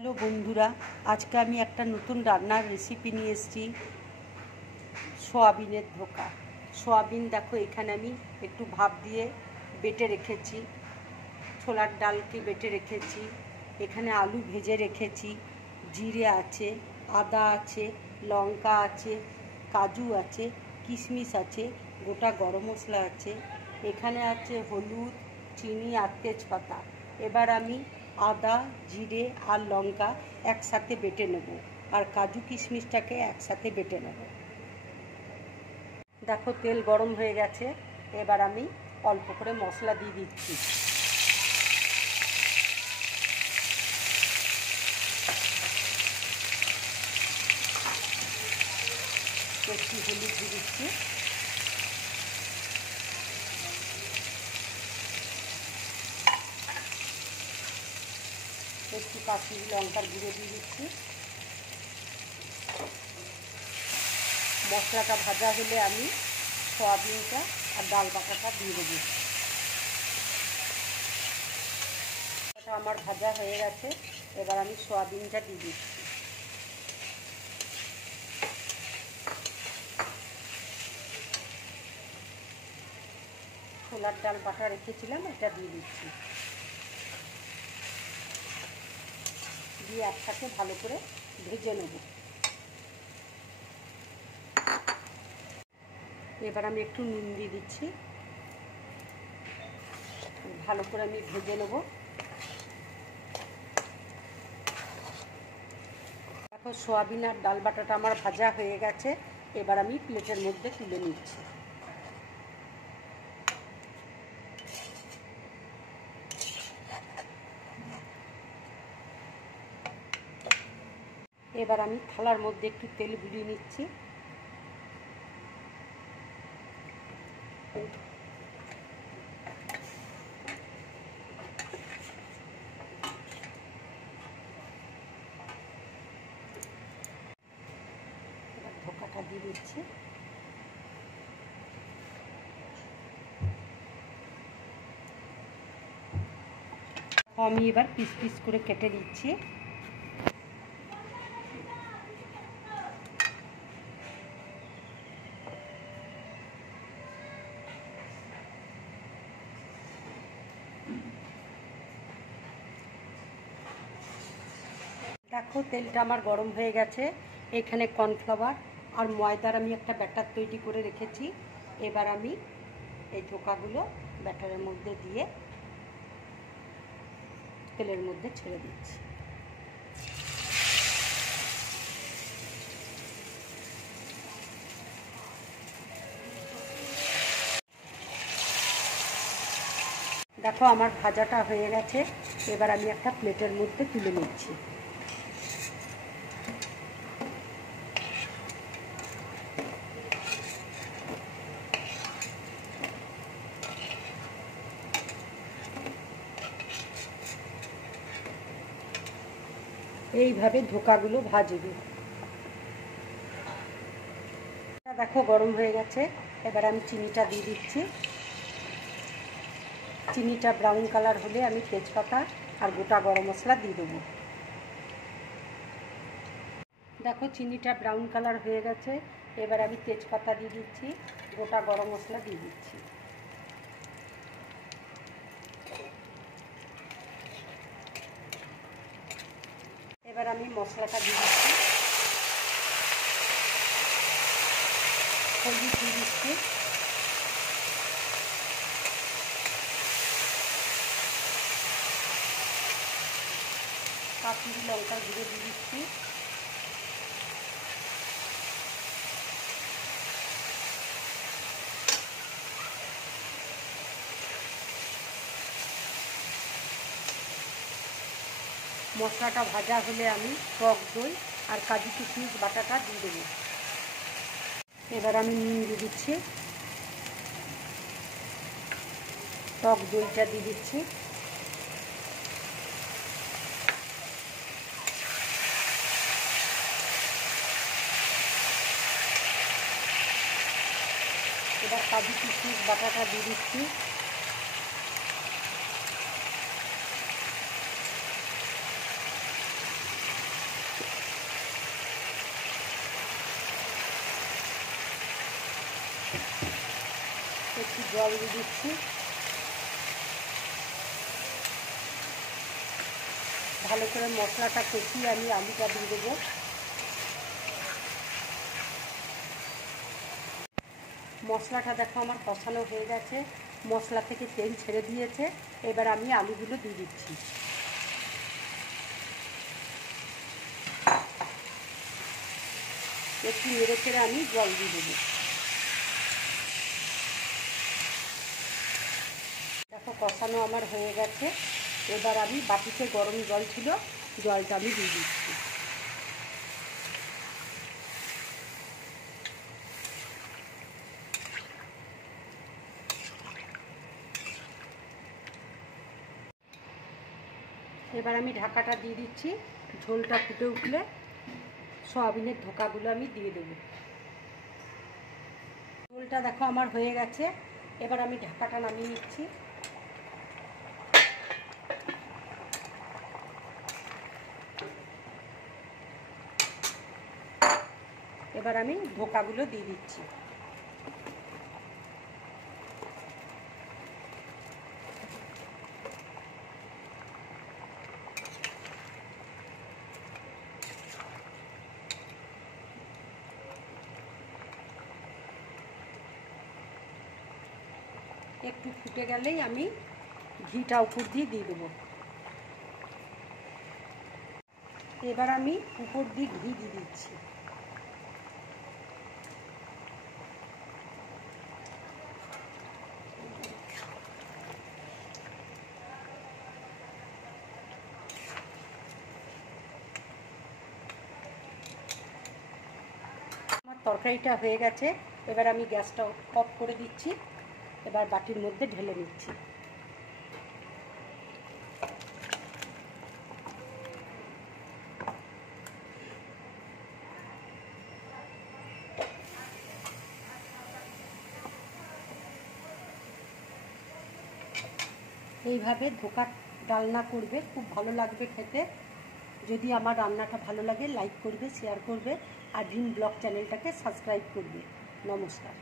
Hello বন্ধুরা, আজকে আমি একটা নতুন রান্নার রেসিপি নিয়ে এসেছি। সোয়াবিনের ধোকা। সোয়াবিন দেখো, এখানে আমি একটু ভাপ দিয়ে বেটে রেখেছি, ছোলার ডালকে বেটে রেখেছি, এখানে আলু ভেজে রেখেছি, জিরে আছে, আদা আছে, লঙ্কা আছে, কাজু আছে, কিশমিশ আছে, গোটা গরম মশলা আছে, এখানে আছে হলুদ, চিনি আর তেজপাতা। এবার আমি আদা, জিরে আর লঙ্কা একসাথে বেটে নেব, আর কাজু কিশমিশটাকে একসাথে বেটে নেব। দেখো, তেল গরম হয়ে গেছে। এবার আমি অল্প করে মশলা দিয়ে দিচ্ছি। একটু হলুদ দিয়ে দিচ্ছি, একটু কাশ্মীরি লঙ্কার গুঁড়ো দিয়ে দিচ্ছি। মশলাটা ভাজা হলে আমি সয়াবিনটা আর ডাল বাটাটা দিয়ে দেবো। আমার ভাজা হয়ে গেছে, এবার আমি সয়াবিনটা দিয়ে দিচ্ছি। ছোলার ডাল বাটা রেখেছিলাম, এটা দিয়ে দিচ্ছি। দিয়ে একসাথে ভালো করে ভেজে নেব। এবার আমি একটু নুন দিয়ে দিচ্ছি, ভালো করে আমি ভেজে নেব। দেখো, সোয়াবিন আর ডাল বাটাটা আমার ভাজা হয়ে গেছে। এবার আমি প্লেটের মধ্যে তুলে নিচ্ছি। এবার আমি থালার মধ্যে একটু তেল বুলিয়ে নিচ্ছি। ধোকাটা দিয়ে দিচ্ছি। আমি এবার পিস পিস করে কেটে দিচ্ছি। দেখো, তেলটা আমার গরম হয়ে গেছে। এখানে কর্নফ্লাওয়ার আর ময়দার আমি একটা ব্যাটার তৈরি করে রেখেছি। এবার আমি এই ধোকাগুলো ব্যাটারের মধ্যে দিয়ে তেলের মধ্যে ছেড়ে দিচ্ছি। দেখো, আমার ভাজাটা হয়ে গেছে। এবার আমি একটা প্লেটের মধ্যে তুলে নিচ্ছি। এইভাবে ধোকাগুলো ভাজবে। দেখো, গরম হয়ে গেছে। এবার আমি চিনিটা দিয়ে দিচ্ছি। চিনিটা ব্রাউন কালার হলে আমি তেজপাতা আর গোটা গরম মশলা দিয়ে দেবো। দেখো, চিনিটা ব্রাউন কালার হয়ে গেছে। এবার আমি তেজপাতা দিয়ে দিচ্ছি, গোটা গরম মশলা দিয়ে দিচ্ছি। এবার আমি মশলাটা দিয়ে দিচ্ছি, হলুদ দিয়ে দিচ্ছি, কাশ্মীরি লঙ্কার গুঁড়ো দিয়ে দিচ্ছি, মশলাটা ভাজা হলে আমি টক দই আর কাজু কিশমিশ বাটাটা দিয়ে দেবো। এবার আমি নুন দিয়ে দিচ্ছি, টক দইটা দিয়ে দিচ্ছি, এবার কাজু কিশমিশ বাটাটা দিয়ে দিচ্ছি, একটু জল দিয়ে দিচ্ছি। ভালো করে মশলাটা কষিয়ে আমি আলুটা দিয়ে দেবো। মশলাটা দেখো আমার কষানো হয়ে গেছে, মশলা থেকে তেল ছেড়ে দিয়েছে। এবার আমি আলুগুলো দিয়ে দিচ্ছি। একটু নেড়ে চেড়ে আমি জল দিয়ে দেবো। দেখো কষানো আমার হয়ে গেছে। এবার আমি বাটিতে গরম জল ছিল, জলটা আমি দিয়ে দিচ্ছি। এবার আমি ঢাকাটা দিয়ে দিচ্ছি। ঝোলটা ফুটে উঠলে সয়াবিনের ধোকাগুলো আমি দিয়ে দেবো। ঝোলটা দেখো আমার হয়ে গেছে। এবার আমি ঢাকাটা নামিয়ে নিচ্ছি। এবার আমি ধোকাগুলো দিয়ে দিচ্ছি। একটু ফুটে গেলেই আমি ঘিটা উপর দিয়ে দেবো। এবার আমি উপর দিয়ে ঘি দিয়ে দিচ্ছি। আমার তরকারিটা হয়ে গেছে। এবার আমি গ্যাসটা অফ করে দিচ্ছি। এবার বাটির মধ্যে ঢেলে নিচ্ছি। এইভাবে ধোকার ডালনা করবে, খুব ভালো লাগবে খেতে। যদি আমার রান্নাটা ভালো লাগে লাইক করবে, শেয়ার করবে আর ড্রিম ব্লগ চ্যানেলটাকে সাবস্ক্রাইব করবে। নমস্কার।